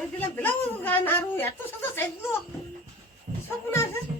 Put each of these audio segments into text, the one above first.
Aku bilang, bilang, bukan aku, ya, terus aku sedih, loh. Terus aku nasib.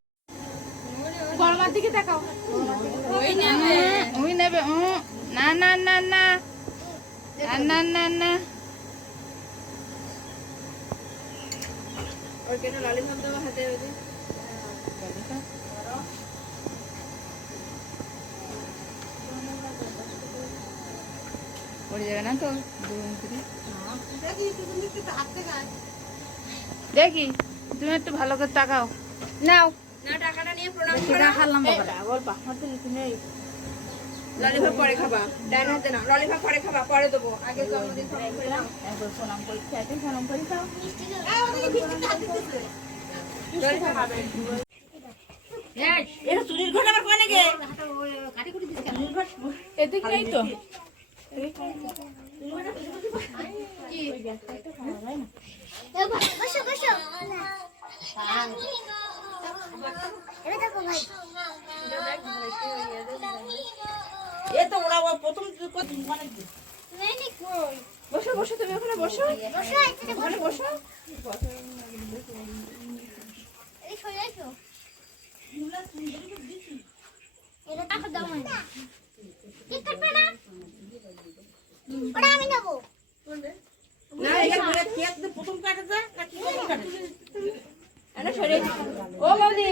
দেখি তুমি একটু ভালো করে তাকাও। নাও। না টাকাটা নিয়ে প্রণাম করা। হারলাম বাবা বল বাবা তো লিখে নেই ললিপপ পরে খাবা ডান হাতে নাও। ললিপপ পরে খাবা পরে দেবো। আগে তো আমাদের প্রণাম করে নাও। একবার তো। হ্যাঁ। এবার বসো বসো তুমি বসো। ওখানে বসো। আমি নেব। প্রথম কাটাতে না ও বৌদি।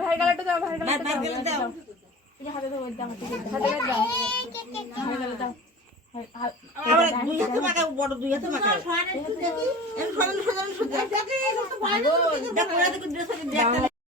ভাই গালাটা দাও ভাই গালাটা দাও হাতে ধরে দাও হাতে দাও হাতে দাও আমার দুই হাতে মাখা বড় দুই হাতে মাখা আমি সাধারণ সাধারণ সাধারণ